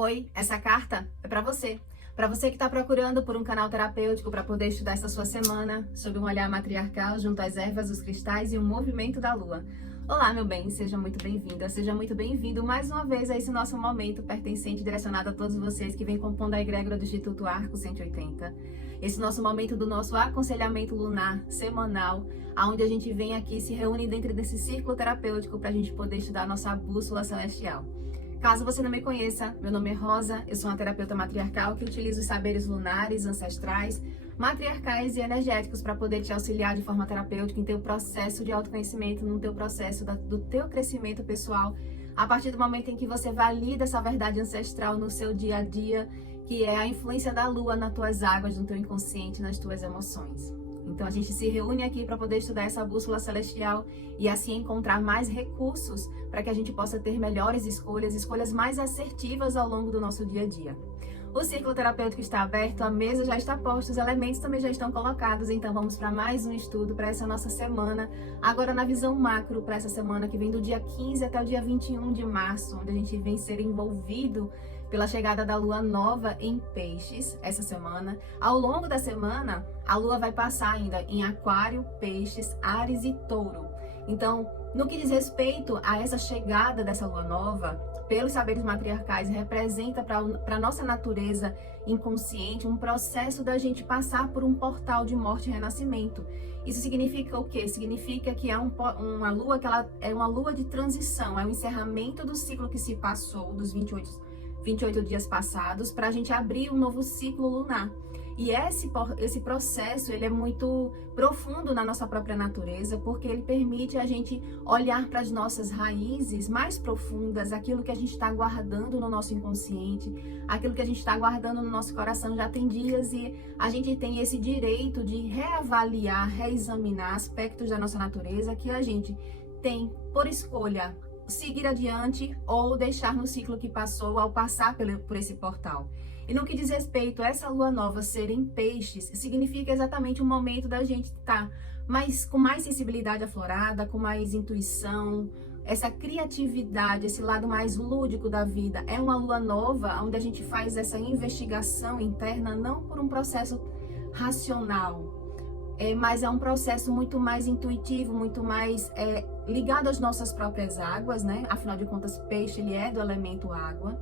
Oi, essa carta é para você. Para você que está procurando por um canal terapêutico para poder estudar essa sua semana sob um olhar matriarcal junto às ervas, os cristais e o movimento da lua. Olá, meu bem, seja muito bem-vinda, seja muito bem-vindo mais uma vez a esse nosso momento pertencente direcionado a todos vocês que vêm compondo a egrégora do Instituto Arco 180. Esse nosso momento do nosso aconselhamento lunar semanal, onde a gente vem aqui se reúne dentro desse círculo terapêutico para a gente poder estudar a nossa bússola celestial. Caso você não me conheça, meu nome é Rosa, eu sou uma terapeuta matriarcal que utiliza os saberes lunares, ancestrais, matriarcais e energéticos para poder te auxiliar de forma terapêutica em teu processo de autoconhecimento, no teu processo do teu crescimento pessoal, a partir do momento em que você valida essa verdade ancestral no seu dia a dia, que é a influência da lua nas tuas águas, no teu inconsciente, nas tuas emoções. Então a gente se reúne aqui para poder estudar essa bússola celestial e assim encontrar mais recursos para que a gente possa ter melhores escolhas mais assertivas ao longo do nosso dia a dia. O círculo terapêutico está aberto, a mesa já está posta, os elementos também já estão colocados, então vamos para mais um estudo para essa nossa semana, agora na visão macro para essa semana que vem do dia 15 até o dia 21 de março, onde a gente vem ser envolvido pela chegada da lua nova em Peixes essa semana. Ao longo da semana, a lua vai passar ainda em Aquário, Peixes, Áries e Touro. Então, no que diz respeito a essa chegada dessa lua nova, pelos saberes matriarcais, representa para a nossa natureza inconsciente um processo da gente passar por um portal de morte e renascimento. Isso significa o quê? Significa que é uma lua que ela é uma lua de transição, é o encerramento do ciclo que se passou, dos 28 dias passados, para a gente abrir um novo ciclo lunar. E esse processo, ele é muito profundo na nossa própria natureza, porque ele permite a gente olhar para as nossas raízes mais profundas, aquilo que a gente está guardando no nosso inconsciente, aquilo que a gente está guardando no nosso coração já tem dias, e a gente tem esse direito de reavaliar, reexaminar aspectos da nossa natureza que a gente tem por escolha seguir adiante ou deixar no ciclo que passou ao passar por esse portal. E no que diz respeito a essa lua nova ser em Peixes, significa exatamente o momento da gente estar com mais sensibilidade aflorada, com mais intuição, essa criatividade, esse lado mais lúdico da vida. É uma lua nova onde a gente faz essa investigação interna não por um processo racional, mas é um processo muito mais intuitivo, muito mais ligado às nossas próprias águas, né? Afinal de contas, peixe, ele é do elemento água.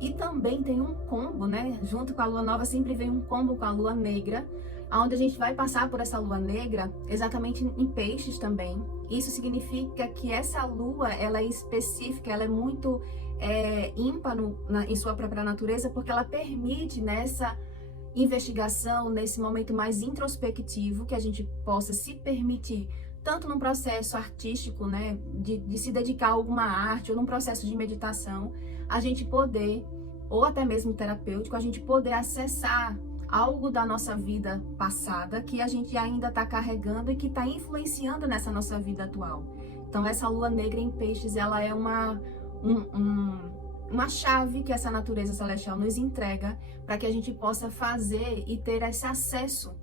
E também tem um combo, né? Junto com a lua nova sempre vem um combo com a lua negra, onde a gente vai passar por essa lua negra exatamente em peixes também. Isso significa que essa lua, ela é específica, ela é muito ímpar em sua própria natureza, porque ela permite nessa investigação, nesse momento mais introspectivo, que a gente possa se permitir, tanto num processo artístico, né, de se dedicar a alguma arte, ou num processo de meditação, a gente poder, ou até mesmo terapêutico, a gente poder acessar algo da nossa vida passada que a gente ainda está carregando e que está influenciando nessa nossa vida atual. Então essa lua negra em peixes, ela é uma chave que essa natureza celestial nos entrega para que a gente possa fazer e ter esse acesso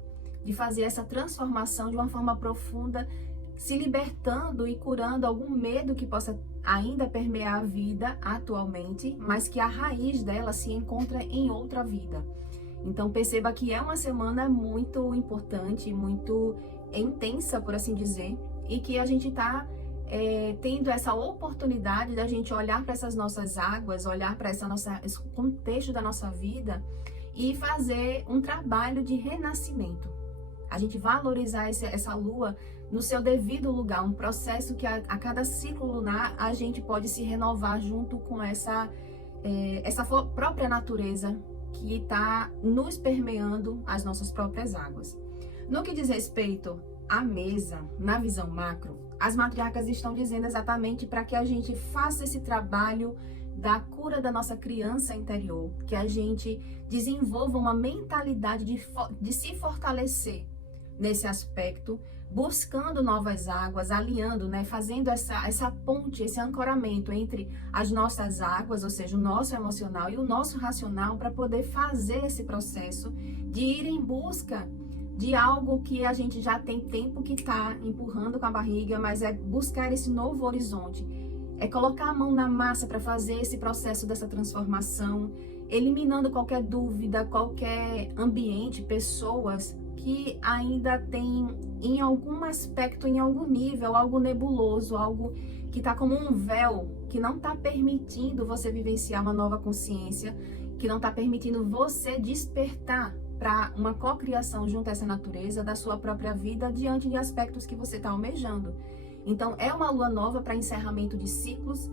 de fazer essa transformação de uma forma profunda, se libertando e curando algum medo que possa ainda permear a vida atualmente, mas que a raiz dela se encontra em outra vida. Então perceba que é uma semana muito importante, muito intensa, por assim dizer, e que a gente está tendo essa oportunidade da gente olhar para essas nossas águas, olhar para esse contexto da nossa vida e fazer um trabalho de renascimento. A gente valorizar essa lua no seu devido lugar, um processo que a cada ciclo lunar a gente pode se renovar junto com essa própria natureza que está nos permeando as nossas próprias águas. No que diz respeito à mesa, na visão macro, as matriarcas estão dizendo exatamente para que a gente faça esse trabalho da cura da nossa criança interior, que a gente desenvolva uma mentalidade de se fortalecer nesse aspecto, buscando novas águas, alinhando, né, fazendo essa ponte, esse ancoramento entre as nossas águas, ou seja, o nosso emocional e o nosso racional, para poder fazer esse processo de ir em busca de algo que a gente já tem tempo que está empurrando com a barriga, mas é buscar esse novo horizonte. É colocar a mão na massa para fazer esse processo dessa transformação, eliminando qualquer dúvida, qualquer ambiente, pessoas que ainda têm em algum aspecto, em algum nível, algo nebuloso, algo que está como um véu, que não está permitindo você vivenciar uma nova consciência, que não está permitindo você despertar para uma cocriação junto a essa natureza da sua própria vida diante de aspectos que você está almejando. Então, é uma lua nova para encerramento de ciclos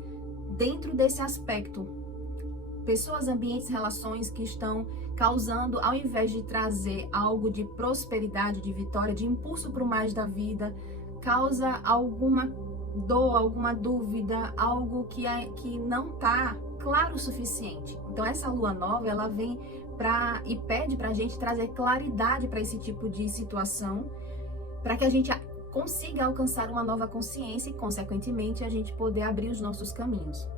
dentro desse aspecto. Pessoas, ambientes, relações que estão causando, ao invés de trazer algo de prosperidade, de vitória, de impulso para o mais da vida, causa alguma dor, alguma dúvida, algo que não está claro o suficiente. Então, essa lua nova, ela vem e pede para a gente trazer claridade para esse tipo de situação, para que a gente consiga alcançar uma nova consciência e, consequentemente, a gente poder abrir os nossos caminhos.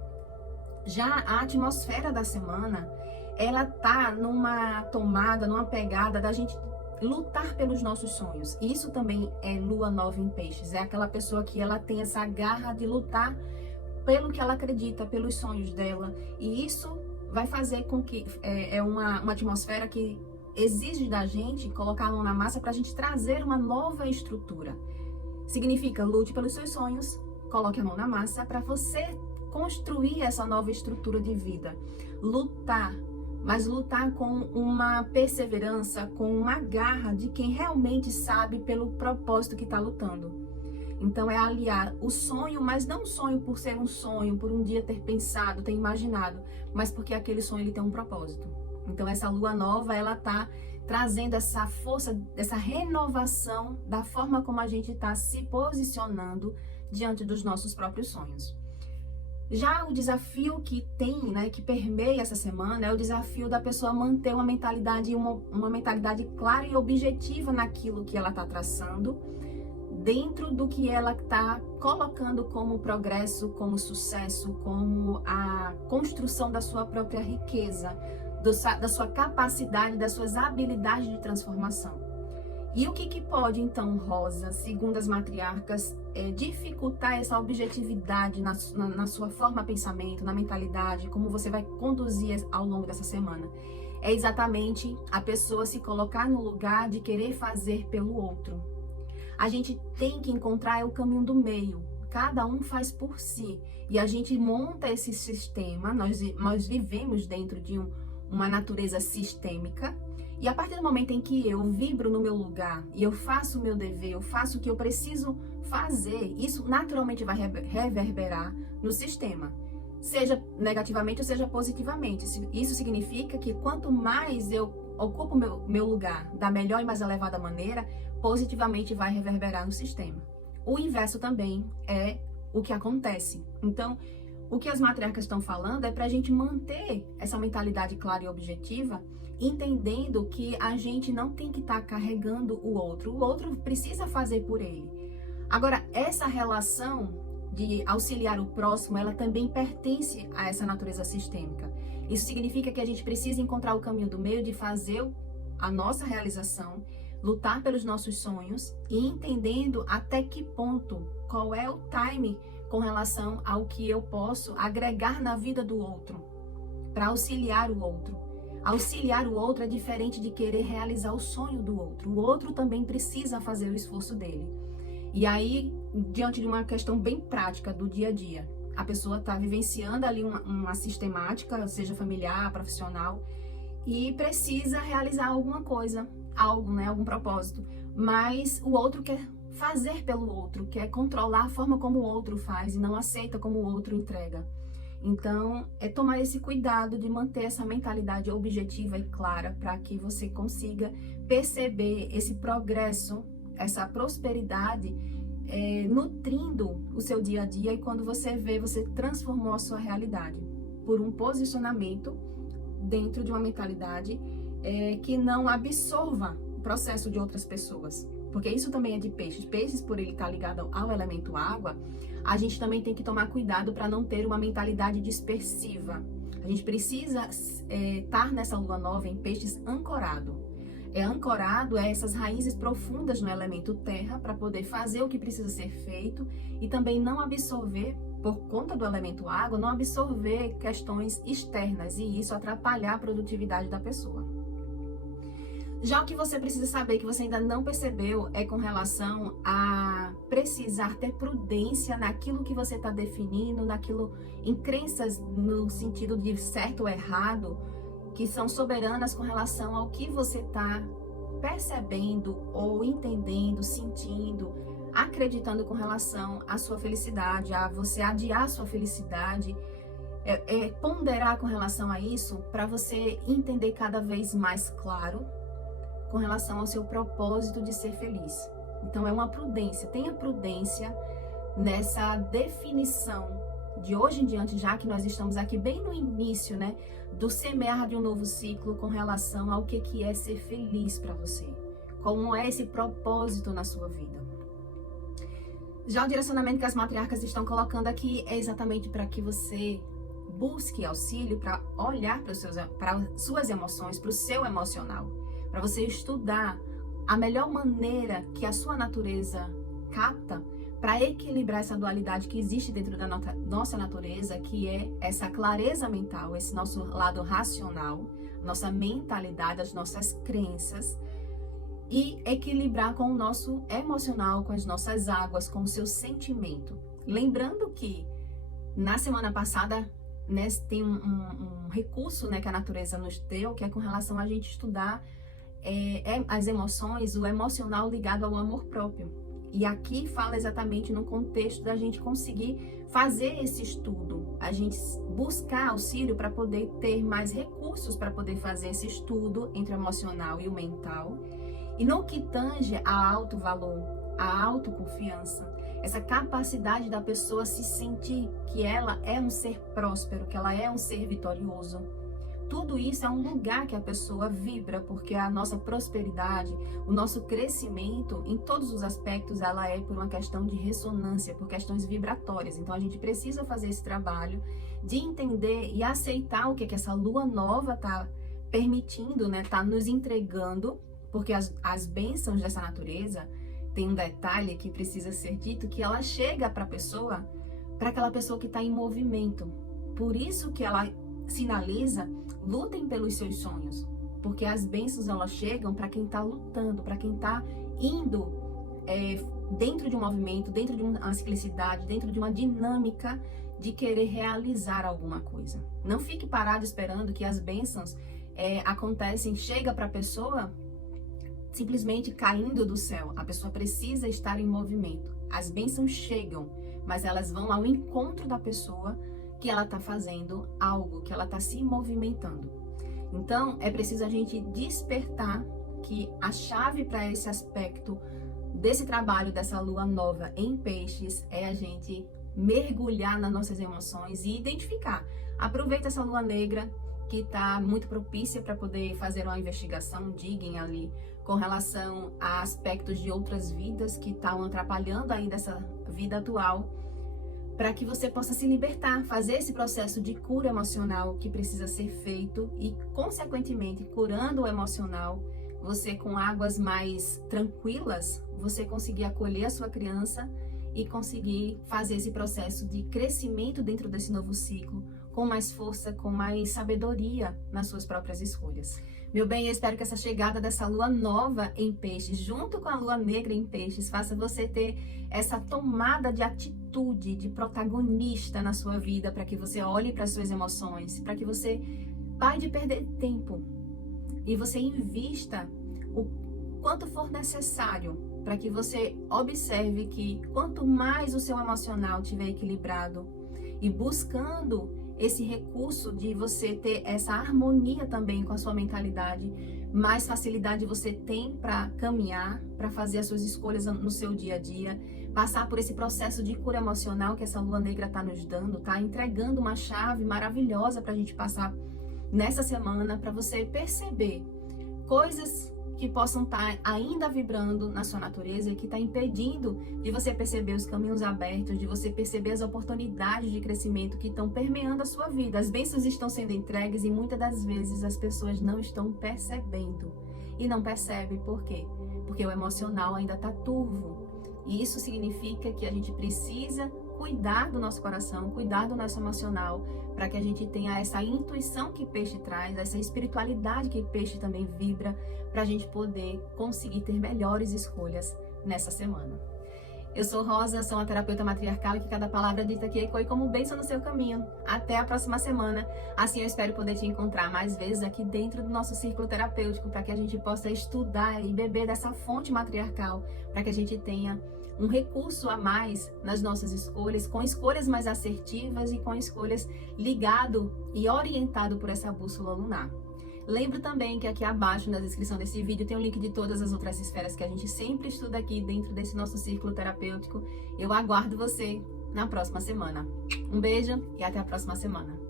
Já a atmosfera da semana, ela tá numa tomada, numa pegada da gente lutar pelos nossos sonhos. Isso também é lua nova em peixes. É aquela pessoa que ela tem essa garra de lutar pelo que ela acredita, pelos sonhos dela. E isso vai fazer com que uma atmosfera que exige da gente colocar a mão na massa para a gente trazer uma nova estrutura. Significa lute pelos seus sonhos, coloque a mão na massa para você construir essa nova estrutura de vida. Lutar, mas lutar com uma perseverança, com uma garra de quem realmente sabe pelo propósito que está lutando. Então é aliar o sonho, mas não o sonho por ser um sonho, por um dia ter pensado, ter imaginado, mas porque aquele sonho ele tem um propósito. Então essa lua nova, ela tá trazendo essa força, essa renovação da forma como a gente está se posicionando diante dos nossos próprios sonhos. Já o desafio que tem, né, que permeia essa semana, é o desafio da pessoa manter uma mentalidade clara e objetiva naquilo que ela está traçando, dentro do que ela está colocando como progresso, como sucesso, como a construção da sua própria riqueza, da sua capacidade, das suas habilidades de transformação. E o que pode, então, Rosa, segundo as matriarcas, dificultar essa objetividade na sua forma de pensamento, na mentalidade, como você vai conduzir ao longo dessa semana? É exatamente a pessoa se colocar no lugar de querer fazer pelo outro. A gente tem que encontrar o caminho do meio. Cada um faz por si. E a gente monta esse sistema, nós vivemos dentro de uma natureza sistêmica. E a partir do momento em que eu vibro no meu lugar e eu faço o meu dever, eu faço o que eu preciso fazer, isso naturalmente vai reverberar no sistema. Seja negativamente ou seja positivamente. Isso significa que quanto mais eu ocupo meu lugar da melhor e mais elevada maneira, positivamente vai reverberar no sistema. O inverso também é o que acontece. Então, o que as matriarcas estão falando é para a gente manter essa mentalidade clara e objetiva, entendendo que a gente não tem que estar carregando o outro precisa fazer por ele. Agora, essa relação de auxiliar o próximo, ela também pertence a essa natureza sistêmica. Isso significa que a gente precisa encontrar o caminho do meio de fazer a nossa realização, lutar pelos nossos sonhos e entendendo até que ponto, qual é o time com relação ao que eu posso agregar na vida do outro, para auxiliar o outro. Auxiliar o outro é diferente de querer realizar o sonho do outro. O outro também precisa fazer o esforço dele. E aí, diante de uma questão bem prática do dia a dia, a pessoa está vivenciando ali uma sistemática, seja familiar, profissional, e precisa realizar alguma coisa, algo, né, algum propósito. Mas o outro quer fazer pelo outro, quer controlar a forma como o outro faz e não aceita como o outro entrega. Então, é tomar esse cuidado de manter essa mentalidade objetiva e clara para que você consiga perceber esse progresso, essa prosperidade, nutrindo o seu dia a dia, e quando você vê, você transformou a sua realidade por um posicionamento dentro de uma mentalidade que não absorva o processo de outras pessoas. Porque isso também é de peixes. Peixes, por ele estar ligado ao elemento água, a gente também tem que tomar cuidado para não ter uma mentalidade dispersiva. A gente precisa estar nessa lua nova em peixes ancorado. Ancorado a essas raízes profundas no elemento terra para poder fazer o que precisa ser feito e também não absorver por conta do elemento água, não absorver questões externas e isso atrapalhar a produtividade da pessoa. Já o que você precisa saber, que você ainda não percebeu, é com relação a precisar ter prudência naquilo que você está definindo, em crenças no sentido de certo ou errado, que são soberanas com relação ao que você está percebendo ou entendendo, sentindo, acreditando com relação à sua felicidade, a você adiar a sua felicidade, ponderar com relação a isso para você entender cada vez mais claro com relação ao seu propósito de ser feliz. Então é uma prudência, tenha prudência nessa definição de hoje em diante, já que nós estamos aqui bem no início, né, do semear de um novo ciclo com relação ao que é ser feliz para você, como é esse propósito na sua vida. Já o direcionamento que as matriarcas estão colocando aqui é exatamente para que você busque auxílio para olhar para suas emoções, para o seu emocional, para você estudar a melhor maneira que a sua natureza capta para equilibrar essa dualidade que existe dentro da nossa natureza, que é essa clareza mental, esse nosso lado racional, nossa mentalidade, as nossas crenças, e equilibrar com o nosso emocional, com as nossas águas, com o seu sentimento. Lembrando que na semana passada, né, tem um recurso, né, que a natureza nos deu, que é com relação a gente estudar as emoções, o emocional ligado ao amor próprio. E aqui fala exatamente no contexto da gente conseguir fazer esse estudo, a gente buscar auxílio para poder ter mais recursos para poder fazer esse estudo entre o emocional e o mental. E no que tange a alto valor, a autoconfiança, essa capacidade da pessoa se sentir que ela é um ser próspero, que ela é um ser vitorioso. Tudo isso é um lugar que a pessoa vibra, porque a nossa prosperidade, o nosso crescimento, em todos os aspectos, ela é por uma questão de ressonância, por questões vibratórias. Então a gente precisa fazer esse trabalho de entender e aceitar o que essa lua nova está permitindo, né? Está nos entregando, porque as bênçãos dessa natureza, tem um detalhe que precisa ser dito, que ela chega para aquela pessoa que está em movimento. Por isso que ela sinaliza, lutem pelos seus sonhos, porque as bênçãos elas chegam para quem está lutando, para quem está indo dentro de um movimento, dentro de uma ciclicidade, dentro de uma dinâmica de querer realizar alguma coisa. Não fique parado esperando que as bênçãos acontecem, chega para a pessoa simplesmente caindo do céu. A pessoa precisa estar em movimento. As bênçãos chegam, mas elas vão ao encontro da pessoa que ela está fazendo algo, que ela está se movimentando. Então, é preciso a gente despertar que a chave para esse aspecto desse trabalho, dessa lua nova em peixes, é a gente mergulhar nas nossas emoções e identificar. Aproveita essa lua negra, que está muito propícia para poder fazer uma investigação, diguem ali, com relação a aspectos de outras vidas que estão atrapalhando ainda essa vida atual, para que você possa se libertar, fazer esse processo de cura emocional que precisa ser feito e, consequentemente, curando o emocional, você com águas mais tranquilas, você conseguir acolher a sua criança e conseguir fazer esse processo de crescimento dentro desse novo ciclo, com mais força, com mais sabedoria nas suas próprias escolhas. Meu bem, eu espero que essa chegada dessa lua nova em peixes, junto com a lua negra em peixes, faça você ter essa tomada de atitude, de protagonista na sua vida, para que você olhe para as suas emoções, para que você pare de perder tempo e você invista o quanto for necessário, para que você observe que quanto mais o seu emocional estiver equilibrado e buscando esse recurso de você ter essa harmonia também com a sua mentalidade, mais facilidade você tem para caminhar, para fazer as suas escolhas no seu dia a dia, passar por esse processo de cura emocional que essa lua negra está nos dando, tá entregando uma chave maravilhosa para a gente passar nessa semana, para você perceber coisas que possam estar ainda vibrando na sua natureza e que está impedindo de você perceber os caminhos abertos, de você perceber as oportunidades de crescimento que estão permeando a sua vida. As bênçãos estão sendo entregues e muitas das vezes as pessoas não estão percebendo. E não percebe por quê? Porque o emocional ainda está turvo. E isso significa que a gente precisa cuidar do nosso coração, cuidar do nosso emocional, para que a gente tenha essa intuição que peixe traz, essa espiritualidade que peixe também vibra, para a gente poder conseguir ter melhores escolhas nessa semana. Eu sou Rosa, sou uma terapeuta matriarcal e que cada palavra dita aqui ecoe como bênção no seu caminho. Até a próxima semana. Assim eu espero poder te encontrar mais vezes aqui dentro do nosso círculo terapêutico, para que a gente possa estudar e beber dessa fonte matriarcal, para que a gente tenha um recurso a mais nas nossas escolhas, com escolhas mais assertivas e com escolhas ligado e orientado por essa bússola lunar. Lembro também que aqui abaixo na descrição desse vídeo tem o link de todas as outras esferas que a gente sempre estuda aqui dentro desse nosso círculo terapêutico. Eu aguardo você na próxima semana. Um beijo e até a próxima semana.